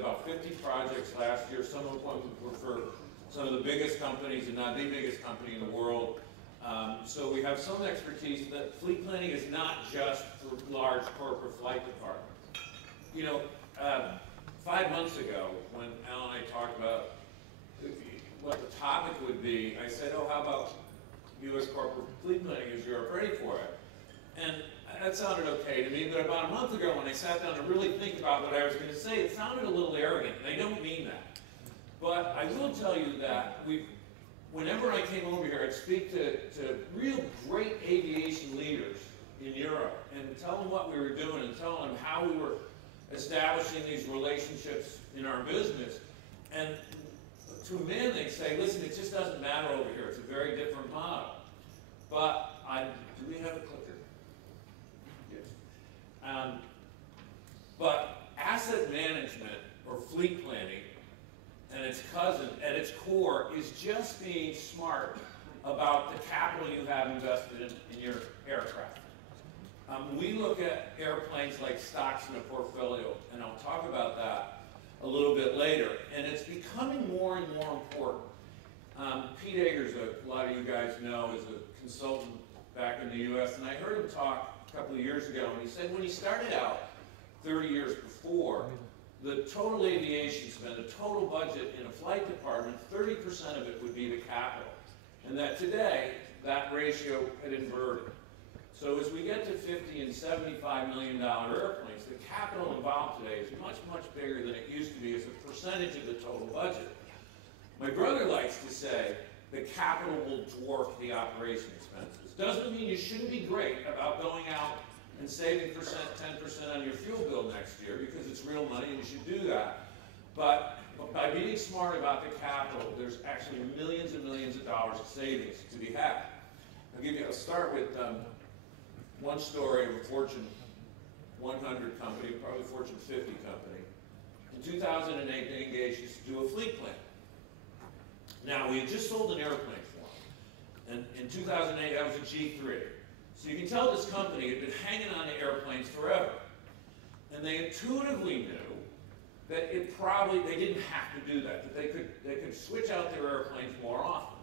about 50 projects last year. Some of them were for some of the biggest companies and not the biggest company in the world. So we have some expertise that fleet planning is not just for large corporate flight departments. You know, 5 months ago, when Al and I talked about what the topic would be, I said, oh, how about U.S. corporate fleet planning? Is Europe ready for it? And that sounded okay to me, but about a month ago when I sat down to really think about what I was going to say, it sounded a little arrogant, and I don't mean that. But I will tell you that whenever I came over here, I'd speak to real great aviation leaders in Europe and tell them what we were doing and tell them how we were establishing these relationships in our business. And to a man, they'd say, listen, it just doesn't matter over here. It's a very different model. But do we have a clicker? Yes. But asset management or fleet planning and its cousin at its core is just being smart about the capital you have invested in your aircraft. We look at airplanes like stocks in a portfolio, and I'll talk about that a little bit later. And it's becoming more and more important. Pete Eggers, a lot of you guys know, is a consultant back in the U.S., and I heard him talk a couple of years ago, and he said when he started out 30 years before, the total aviation spend, the total budget in a flight department, 30% of it would be the capital. And that today, that ratio had inverted. So as we get to $50 and $75 million airplanes, the capital involved today is much, much bigger than it used to be as a percentage of the total budget. My brother likes to say the capital will dwarf the operation expenses. Doesn't mean you shouldn't be great about going out and saving 10% on your fuel bill next year, because it's real money and you should do that. But by being smart about the capital, there's actually millions and millions of dollars of savings to be had. I'll start with one story of a Fortune 100 company, probably Fortune 50 company. In 2008, they engaged us to do a fleet plan. Now, we had just sold an airplane for them. And in 2008, that was a G3. So you can tell this company had been hanging on to airplanes forever. And they intuitively knew that they didn't have to do that they could switch out their airplanes more often.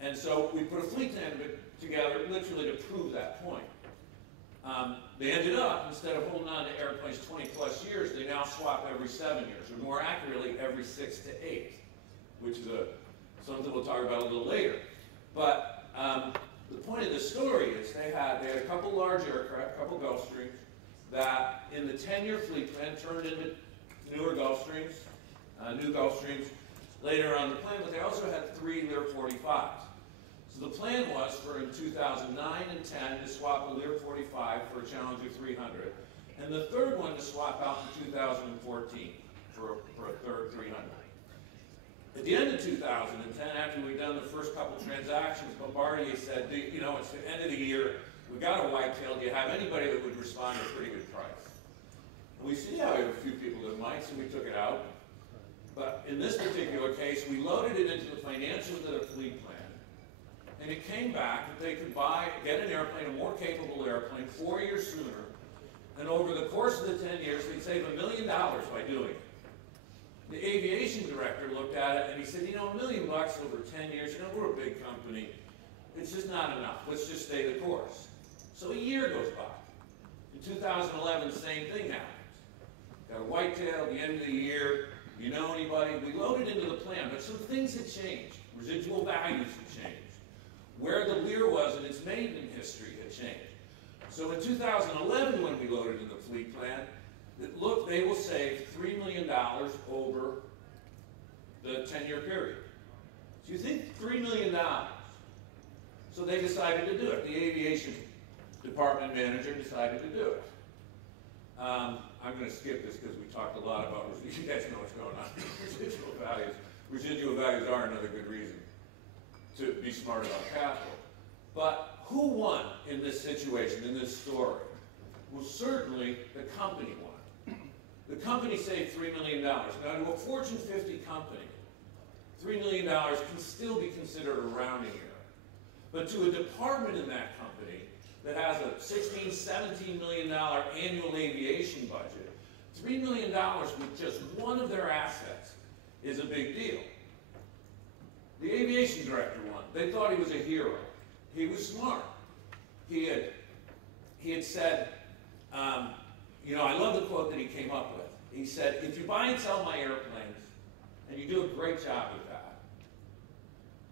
And so we put a fleet plan together literally to prove that point. They ended up, instead of holding on to airplanes 20 plus years, they now swap every 7 years, or more accurately, every 6 to 8, which is something we'll talk about a little later. But the point of the story is they had a couple large aircraft, a couple Gulfstreams, that in the 10-year fleet plan turned into newer Gulfstreams, new Gulfstreams later on the plan, but they also had 3 Lear 45s. So the plan was for in 2009 and 10 to swap a Lear 45 for a Challenger 300, and the third one to swap out in 2014 for a third 300. At the end of 2010, after we'd done the first couple transactions, Bombardier said, you know, it's the end of the year, we got a whitetail, do you have anybody that would respond at a pretty good price? And we said, yeah, we have a few people that might, so we took it out. But in this particular case, we loaded it into the financials of the fleet plan, and it came back that they could get an airplane, a more capable airplane, 4 years sooner, and over the course of the 10 years, they'd save $1 million by doing it. The aviation director looked at it and he said, you know, $1 million over 10 years, you know, we're a big company. It's just not enough. Let's just stay the course. So a year goes by. In 2011, the same thing happens. Got a whitetail at the end of the year. You know anybody? We loaded into the plan, but some things had changed. Residual values had changed. Where the Lear was in its maiden history had changed. So in 2011, when we loaded in the fleet plan, look, they will save $3 million over the 10-year period. So you think $3 million. So they decided to do it. The aviation department manager decided to do it. I'm going to skip this because we talked a lot about, you guys know what's going on, residual values. Residual values are another good reason to be smart about capital. But who won in this situation, in this story? Well, certainly the company won. The company saved $3 million. Now, to a Fortune 50 company, $3 million can still be considered a rounding error. But to a department in that company that has a $16, $17 million annual aviation budget, $3 million with just one of their assets is a big deal. The aviation director won. They thought he was a hero. He was smart. He had said, you know, I love the quote that he came up with. He said, if you buy and sell my airplanes, and you do a great job with that,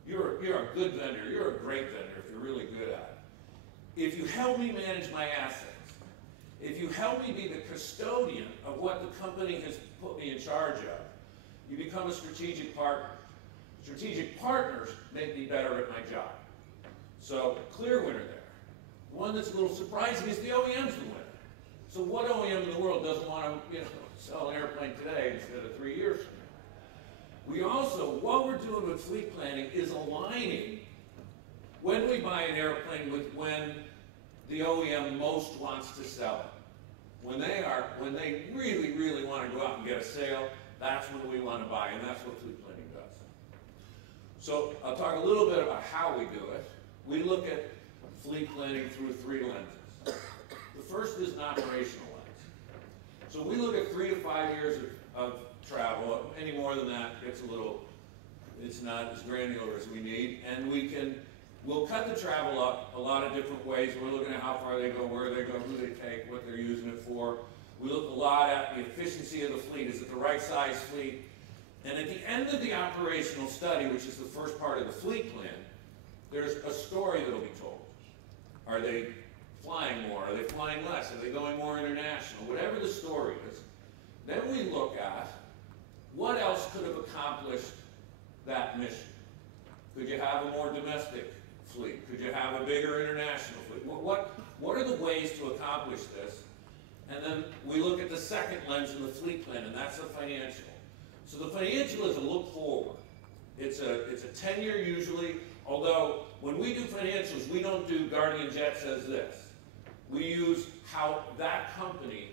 you're a good vendor, you're a great vendor if you're really good at it. If you help me manage my assets, if you help me be the custodian of what the company has put me in charge of, you become a strategic partner. Strategic partners make me better at my job. So, clear winner there. One that's a little surprising is the OEM's the winner. So what OEM in the world doesn't want to, you know, sell an airplane today instead of 3 years from now? We also, what we're doing with fleet planning is aligning when we buy an airplane with when the OEM most wants to sell it. When they really, really want to go out and get a sale, that's when we want to buy, and that's what fleet planning does. So I'll talk a little bit about how we do it. We look at fleet planning through 3 lenses. The first is an operational lens. So we look at 3 to 5 years of travel. Any more than that, it's not as granular as we need, and we'll cut the travel up a lot of different ways. We're looking at how far they go, where they go, who they take, what they're using it for. We look a lot at the efficiency of the fleet. Is it the right size fleet? And at the end of the operational study, which is the first part of the fleet plan, there's a story that'll be told. Are they flying more? Are they flying less? Are they going more international? Whatever the story is, then we look at what else could have accomplished that mission. Could you have a more domestic fleet? Could you have a bigger international fleet? What are the ways to accomplish this? And then we look at the second lens in the fleet plan, and that's the financial. So the financial is a look forward. It's a 10-year usually, although when we do financials, we don't do Guardian Jet says this. We use how that company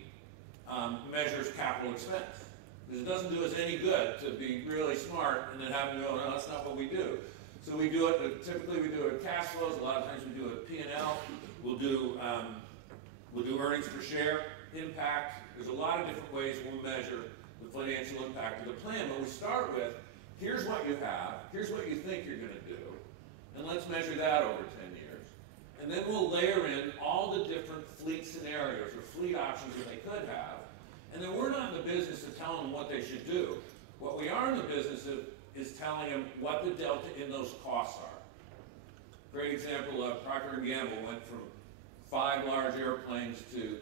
measures capital expense. Because it doesn't do us any good to be really smart and then have them go, no, that's not what we do. So we do it, typically we do it in cash flows, a lot of times we do it at P&L, we'll do earnings per share, impact. There's a lot of different ways we'll measure the financial impact of the plan, but we start with, here's what you have, here's what you think you're going to do, and let's measure that over 10 years. And then we'll layer in all the different fleet scenarios or fleet options that they could have, and then we're not in the business of telling them what they should do. What we are in the business of is telling them what the delta in those costs are. Great example, Procter & Gamble went from 5 large airplanes to,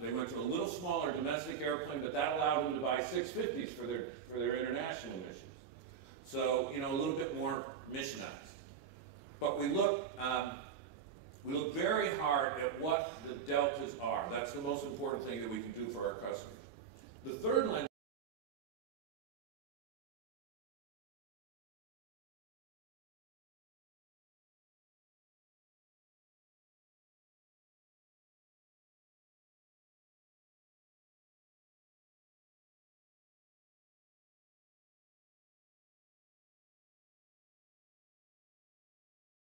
they went to a little smaller domestic airplane, but that allowed them to buy 650s for their international missions. So, you know, a little bit more missionized. But we look very hard at what the deltas are. That's the most important thing that we can do for our customers. The third lens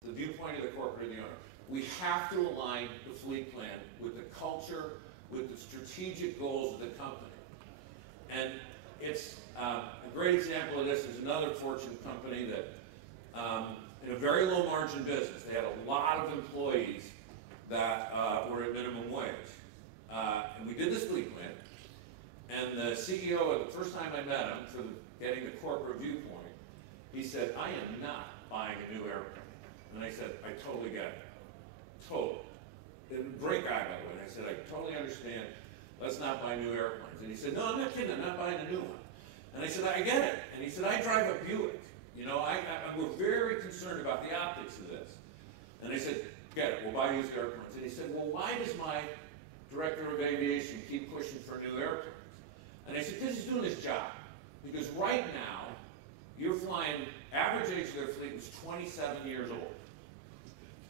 the viewpoint of the corporate or the owner. We have to align the fleet plan with the culture, with the strategic goals of the company. And it's a great example of this is another Fortune company that, in a very low margin business, they had a lot of employees that were at minimum wage. And we did this fleet plan. And the CEO, the first time I met him for getting the corporate viewpoint, he said, I am not buying a new airplane. And I said, I totally get it. Totally. And great guy, by the way. And I said, I totally understand. Let's not buy new airplanes. And he said, no, I'm not kidding. I'm not buying a new one. And I said, I get it. And he said, I drive a Buick. You know, we're very concerned about the optics of this. And I said, get it. We'll buy used airplanes. And he said, well, why does my director of aviation keep pushing for new airplanes? And I said, because he's doing his job. Because right now, you're flying, average age of their fleet was 27 years old.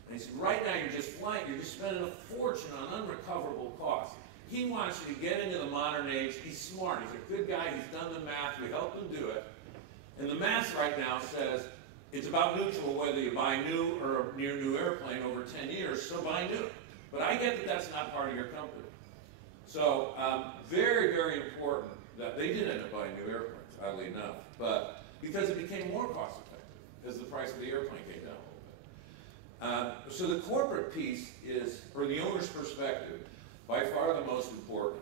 And he said, right now you're just flying, you're just spending a fortune on unrecoverable costs. He wants you to get into the modern age. He's smart. He's a good guy. He's done the math. We helped him do it. And the math right now says it's about neutral whether you buy new or a near new airplane over 10 years, so buy new. But I get that that's not part of your company. So very, very important that they did end up buying new airplanes, oddly enough, but because it became more cost effective as the price of the airplane came down a little bit. So the corporate piece is, or the owner's perspective, by far the most important.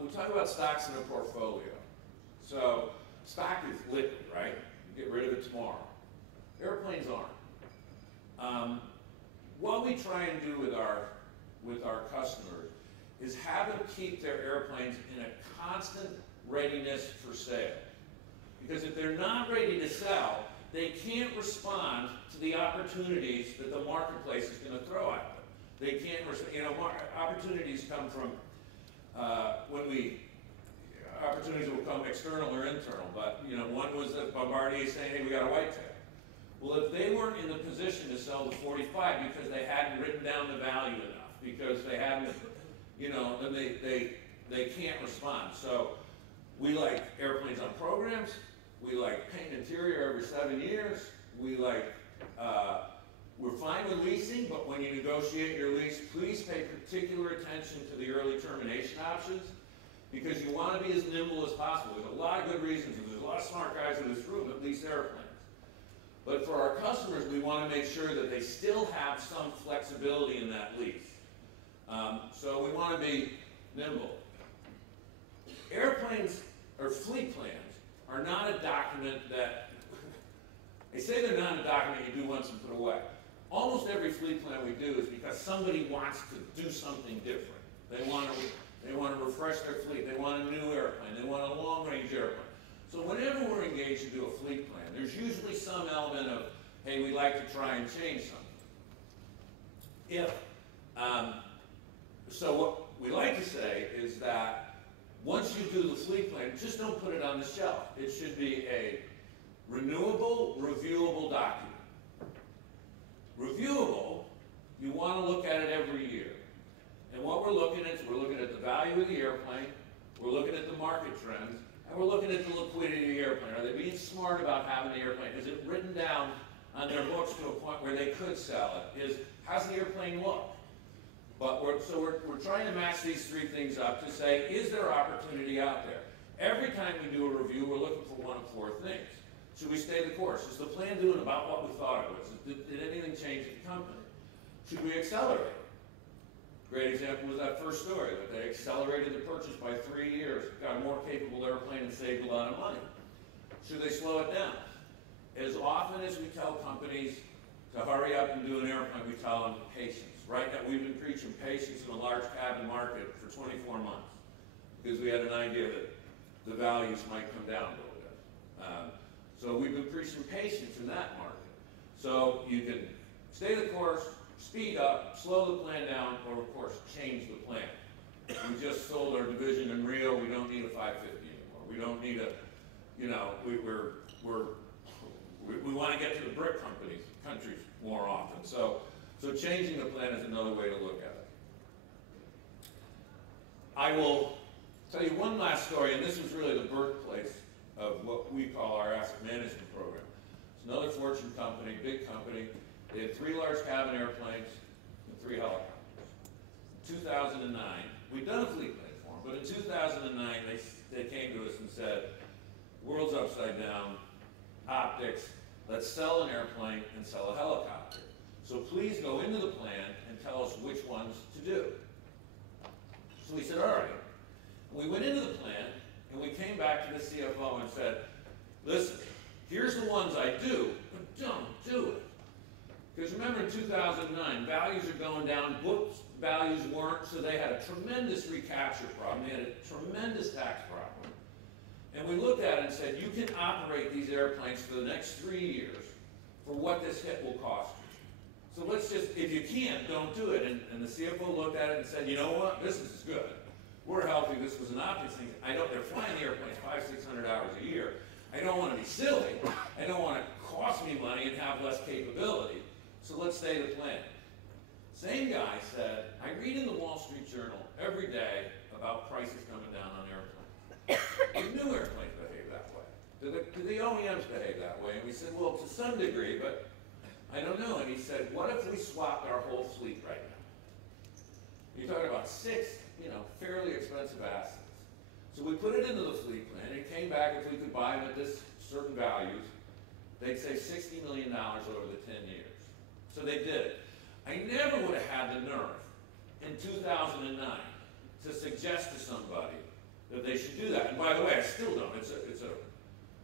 We'll talk about stocks in a portfolio. So stock is liquid, right? You get rid of it tomorrow. Airplanes aren't. What we try and do with our customers is have them keep their airplanes in a constant readiness for sale. Because if they're not ready to sell, they can't respond to the opportunities that the marketplace is going to throw at them. They can't, opportunities come from opportunities will come external or internal, but one was that Bombardier saying, hey, we got a whitetail. Well, if they weren't in the position to sell the 45 because they hadn't written down the value enough, because they hadn't, then they can't respond. So we like airplanes on programs. We like paint interior every 7 years. We like, we're fine with leasing, but when you negotiate your lease, please pay particular attention to the early termination options, because you want to be as nimble as possible. There's a lot of good reasons, and there's a lot of smart guys in this room that lease airplanes. But for our customers, we want to make sure that they still have some flexibility in that lease. So we want to be nimble. Airplanes, or fleet plans, are not a document that, they say they're not a document you do once and put away. Almost every fleet plan we do is because somebody wants to do something different. They want to refresh their fleet. They want a new airplane. They want a long-range airplane. So whenever we're engaged to do a fleet plan, there's usually some element of, hey, we'd like to try and change something. So what we like to say is that once you do the fleet plan, just don't put it on the shelf. It should be a renewable, reviewable document. Reviewable, you want to look at it every year. And what we're looking at is we're looking at the value of the airplane, we're looking at the market trends, and we're looking at the liquidity of the airplane. Are they being smart about having the airplane? Is it written down on their books to a point where they could sell it? How's the airplane look? But we're trying to match these three things up to say, is there opportunity out there? Every time we do a review, we're looking for one of four things. Should we stay the course? Is the plan doing about what we thought it was? Did anything change at the company? Should we accelerate? Great example was that first story, that they accelerated the purchase by 3 years, got a more capable airplane and saved a lot of money. Should they slow it down? As often as we tell companies to hurry up and do an airplane, we tell them patience. Right now, we've been preaching patience in the large cabin market for 24 months because we had an idea that the values might come down a little bit. So we've been preaching patience in that market. So you can stay the course, speed up, slow the plan down, or of course change the plan. We just sold our division in Rio. We don't need a 550 anymore. We don't need a, we want to get to the brick countries more often. So changing the plan is another way to look at it. I will tell you one last story, and this was really the birthplace of what we call our asset management program. It's another Fortune company, big company. They had 3 large cabin airplanes and 3 helicopters. In 2009, we'd done a fleet plan for them, but in 2009, they came to us and said, world's upside down, optics, let's sell an airplane and sell a helicopter. So please go into the plan and tell us which ones to do. So we said, all right. We went into the plan, and we came back to the CFO and said, listen, here's the ones I do, but don't do it. Because remember in 2009, values are going down, book values weren't, so they had a tremendous recapture problem. They had a tremendous tax problem. And we looked at it and said, you can operate these airplanes for the next 3 years for what this hit will cost you. So let's just, if you can't, don't do it. And the CFO looked at it and said, you know what, this is good. We're healthy, this was an optics thing. They're flying the airplanes 500-600 hours a year. I don't want to be silly. I don't want to cost me money and have less capability. So let's stay the plan. Same guy said, I read in the Wall Street Journal every day about prices coming down on airplanes. Do new airplanes behave that way? Do the OEMs behave that way? And we said, well, to some degree, but I don't know. And he said, what if we swapped our whole fleet right now? You're talking about 6, fairly expensive assets. So we put it into the fleet plan. It came back, if we could buy them at this certain values, they'd save $60 million over the 10 years. So they did it. I never would have had the nerve in 2009 to suggest to somebody that they should do that. And by the way, I still don't.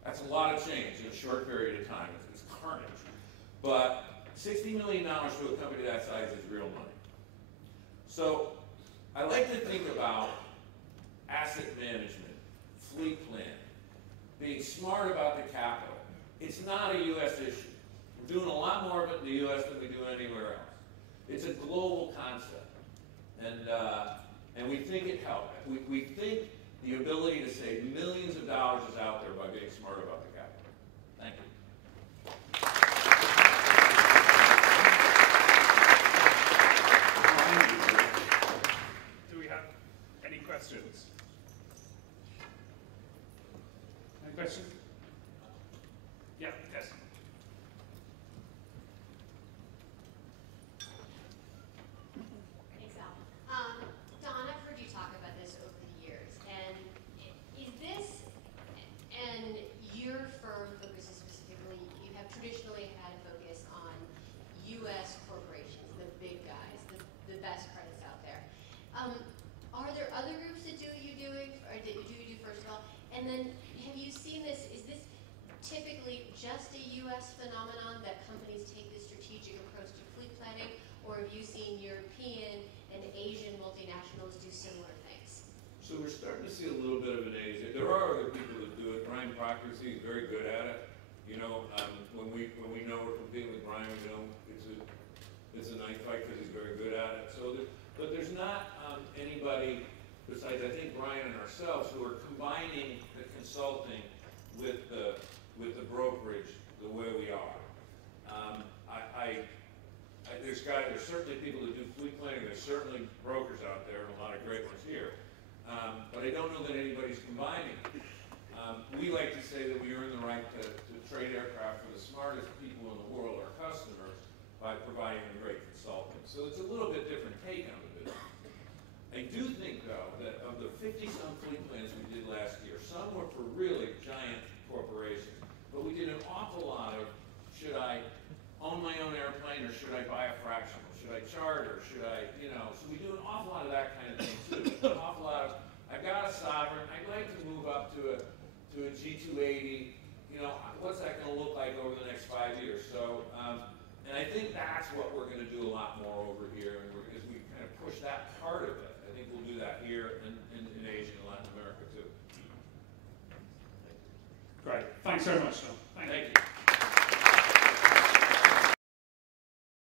That's a lot of change in a short period of time. It's carnage. But $60 million to a company that size is real money. So I like to think about asset management, fleet plan, being smart about the capital. It's not a U.S. issue. We're doing a lot more of it in the U.S. than we do anywhere else. It's a global concept, and we think it helps. We think the ability to save millions of dollars is out there by being smart about the capital. Thank you. Do we have any questions? Any questions? Yeah, yes. Thanks, Al. Don, I've heard you talk about this over the years, and is this, and your firm focuses specifically, you have traditionally had a focus on U.S. corporations, the big guys, the best credits out there. Are there other groups that you do first of all? And then have you seen this, is this typically just a U.S. phenomenon that companies take this strategic approach to fleet planning, or have you seen European and Asian multinationals do similar things? So we're starting to see a little bit of an Asia. There are other people that do it. Brian Proctorsy is very good at it. When we know we're competing with Brian, we know it's a nice fight because he's very good at it. So, but there's not anybody besides, I think, Brian and ourselves, who are combining the consulting with the brokerage the way we are. There's certainly people that do fleet planning. There's certainly brokers out there, and a lot of great ones here. But I don't know that anybody's combining. We like to say that we earn the right to trade aircraft for the smartest people in the world, our customers, by providing them great consulting. So it's a little bit different take on the business. I do think, though, that of the 50-some fleet plans we did last year, some were for really giant corporations, but we did an awful lot of, should I own my own airplane, or should I buy a fractional? Should I charter? Should I, so we do an awful lot of that kind of thing, too. An awful lot of, I've got a sovereign, I'd like to move up to a G280, what's that going to look like over the next 5 years? So, and I think that's what we're going to do a lot more over here, and as we kind of push that part of it. I think we'll do that here in Asia and Latin America, too. Great. Thanks very much, Tom. Thank you.